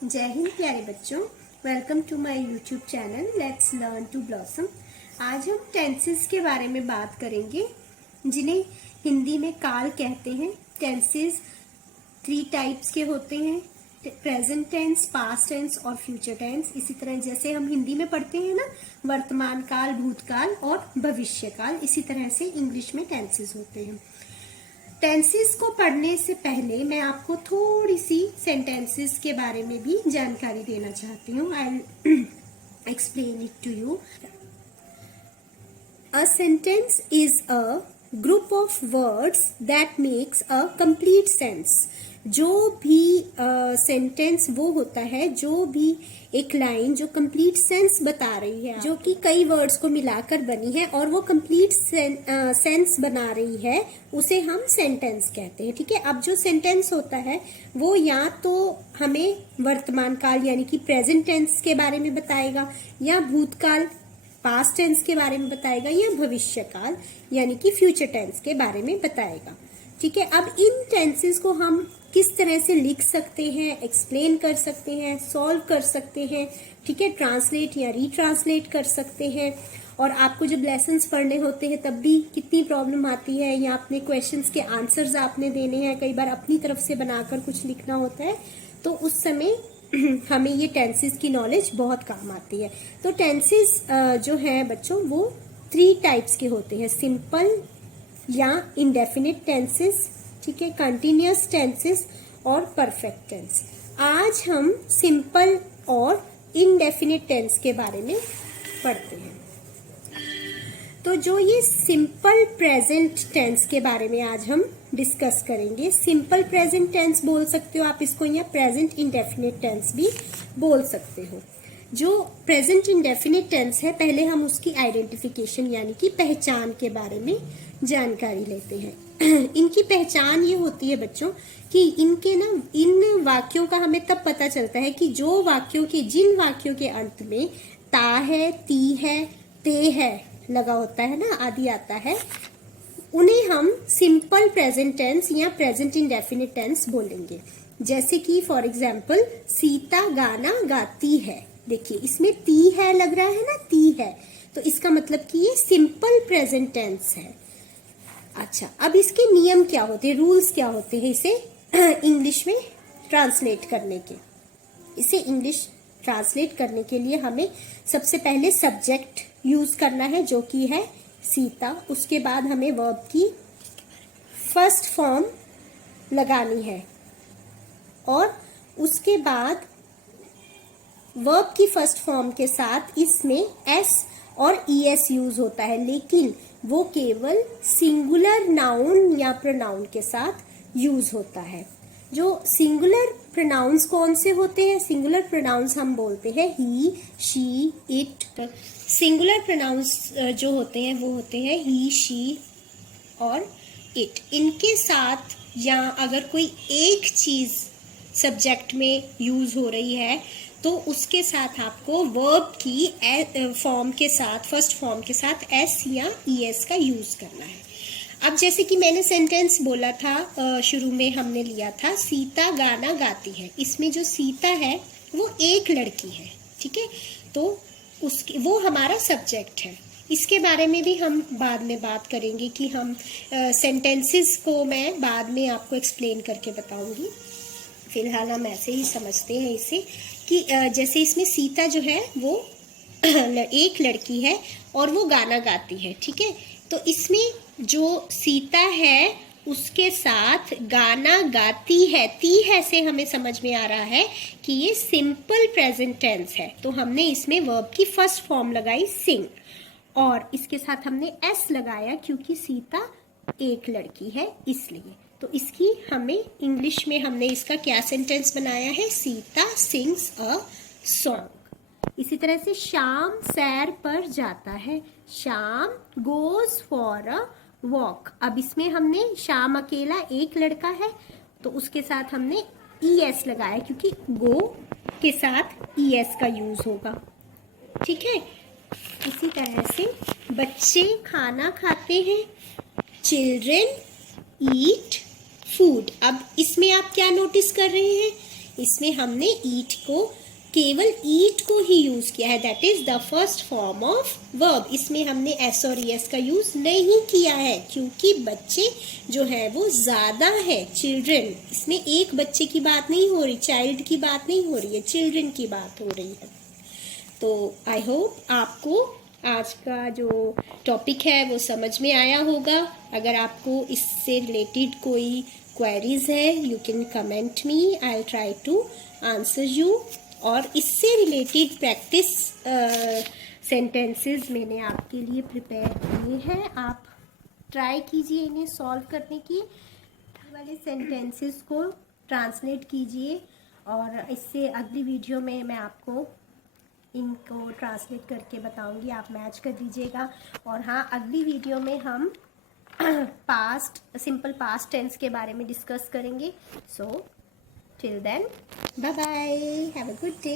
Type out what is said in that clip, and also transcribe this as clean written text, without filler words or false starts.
जय हिंद प्यारे बच्चों, welcome to my YouTube channel let's learn to blossom. आज हम टेंसेस के बारे में बात करेंगे, जिन्हें हिंदी में काल कहते हैं। टेंसेस 3 टाइप्स के होते हैं, प्रेजेंट टेंस, पास्ट टेंस और फ्यूचर टेंस। इसी तरह जैसे हम हिंदी में पढ़ते हैं ना, वर्तमान काल, भूतकाल और भविष्य काल, इसी तरह से इंग्लिश में टेंसेस होते हैं। टेंसेस को पढ़ने से पहले मैं आपको थोड़ी सी सेंटेंसेस के बारे में भी जानकारी देना चाहती हूँ। I explain it to you. A sentence is a group of words that makes a complete sense. जो भी सेंटेंस वो होता है, जो भी एक लाइन जो कंप्लीट सेंस बता रही है, जो कि कई वर्ड्स को मिलाकर बनी है और वो कंप्लीट सेंस बना रही है, उसे हम सेंटेंस कहते हैं। ठीक है, अब जो सेंटेंस होता है वो या तो हमें वर्तमान काल यानी कि प्रेजेंट टेंस के बारे में बताएगा, या भूतकाल पास्ट टेंस के बारे में बताएगा, या भविष्य काल यानी कि फ्यूचर टेंस के बारे में बताएगा। ठीक है, अब इन टेंसेस को हम किस तरह से लिख सकते हैं, एक्सप्लेन कर सकते हैं, सॉल्व कर सकते हैं। ठीक है, ट्रांसलेट या रीट्रांसलेट कर सकते हैं। और आपको जब लेसन्स पढ़ने होते हैं तब भी कितनी प्रॉब्लम आती है, या अपने क्वेश्चंस के आंसर्स आपने देने हैं, कई बार अपनी तरफ से बनाकर कुछ लिखना होता है, तो उस समय हमें ये टेंसेस की नॉलेज बहुत काम आती है। तो टेंसेस जो है बच्चों, वो 3 टाइप्स के होते हैं, सिंपल या इंडेफिनिट टेंसेस, ठीक है, कंटिन्यूअस टेंसेस और परफेक्ट टेंस। आज हम सिंपल और इंडेफिनिट टेंस के बारे में पढ़ते हैं। तो जो ये सिंपल प्रेजेंट टेंस के बारे में आज हम डिस्कस करेंगे। सिंपल प्रेजेंट टेंस बोल सकते हो आप इसको, या प्रेजेंट इंडेफिनिट टेंस भी बोल सकते हो। जो प्रेजेंट इंडेफिनिट टेंस है, पहले हम उसकी आइडेंटिफिकेशन यानी कि पहचान के बारे में जानकारी लेते हैं। इनकी पहचान ये होती है बच्चों कि इन वाक्यों का हमें तब पता चलता है कि जिन वाक्यों के अंत में ता है, ती है, ते है लगा होता है ना, आदि आता है, उन्हें हम सिंपल प्रेजेंट टेंस या प्रेजेंट इंडेफिनिट टेंस बोलेंगे। जैसे कि फॉर एग्जाम्पल, सीता गाना गाती है। देखिए, इसमें ती है लग रहा है ना, ती है, तो इसका मतलब कि ये सिंपल प्रेजेंट टेंस है। अच्छा, अब इसके नियम क्या होते हैं, रूल्स क्या होते हैं इसे इंग्लिश में ट्रांसलेट करने के। इसे इंग्लिश ट्रांसलेट करने के लिए हमें सबसे पहले सब्जेक्ट यूज करना है, जो कि है सीता। उसके बाद हमें वर्ब की फर्स्ट फॉर्म लगानी है, और उसके बाद वर्ब की फर्स्ट फॉर्म के साथ इसमें एस और ईएस यूज होता है, लेकिन वो केवल सिंगुलर नाउन या प्रोनाउन के साथ यूज होता है। जो सिंगुलर प्रोनाउंस कौन से होते हैं? सिंगुलर प्रोनाउंस हम बोलते हैं ही, शी, इट। सिंगुलर प्रोनाउंस जो होते हैं वो होते हैं ही, शी और इट। इनके साथ या अगर कोई एक चीज सब्जेक्ट में यूज हो रही है तो उसके साथ आपको वर्ब की फॉर्म के साथ, फर्स्ट फॉर्म के साथ एस या ईएस का यूज करना है। अब जैसे कि मैंने सेंटेंस बोला था, शुरू में हमने लिया था सीता गाना गाती है। इसमें जो सीता है वो एक लड़की है, ठीक है, तो वो हमारा सब्जेक्ट है। इसके बारे में भी हम बाद में बात करेंगे कि हम सेंटेंसेस को मैं बाद में आपको एक्सप्लेन करके बताऊंगी। फिलहाल हम ऐसे ही समझते हैं इसे कि जैसे इसमें सीता जो है वो एक लड़की है और वो गाना गाती है, ठीक है। तो इसमें जो सीता है उसके साथ गाना गाती है, ती है से हमें समझ में आ रहा है कि ये सिंपल प्रेजेंट टेंस है। तो हमने इसमें वर्ब की फर्स्ट फॉर्म लगाई सिंग, और इसके साथ हमने एस लगाया क्योंकि सीता एक लड़की है इसलिए। तो इसकी हमें इंग्लिश में हमने इसका क्या सेंटेंस बनाया है, सीता सिंग्स अ सॉन्ग। इसी तरह से श्याम सैर पर जाता है, Shyam goes for a walk. अब इसमें हमने श्याम अकेला एक लड़का है तो उसके साथ हमने ईएस लगाया क्योंकि गो के साथ ईएस का यूज होगा, ठीक है। इसी तरह से बच्चे खाना खाते हैं, चिल्ड्रेन ईट फूड। अब इसमें आप क्या नोटिस कर रहे हैं, इसमें हमने ईट को, केवल ईट को ही यूज किया है, that is the first form of verb. इसमें हमने एस और एस का यूज नहीं किया है क्योंकि बच्चे जो है वो ज्यादा है, चिल्ड्रन। इसमें एक बच्चे की बात नहीं हो रही, चाइल्ड की बात नहीं हो रही है, चिल्ड्रन की बात हो रही है। तो आई होप आपको आज का जो टॉपिक है वो समझ में आया होगा। अगर आपको इससे रिलेटेड कोई क्वेरीज है, you can comment me, I will try to answer you. और इससे रिलेटेड प्रैक्टिस सेंटेंसेस मैंने आपके लिए प्रिपेयर किए हैं, आप ट्राई कीजिए इन्हें सॉल्व करने की। वाले सेंटेंसेस को ट्रांसलेट कीजिए और इससे अगली वीडियो में मैं आपको इनको ट्रांसलेट करके बताऊंगी, आप मैच कर लीजिएगा। और हाँ, अगली वीडियो में हम सिंपल पास्ट टेंस के बारे में डिस्कस करेंगे। So till then, bye bye, have a good day.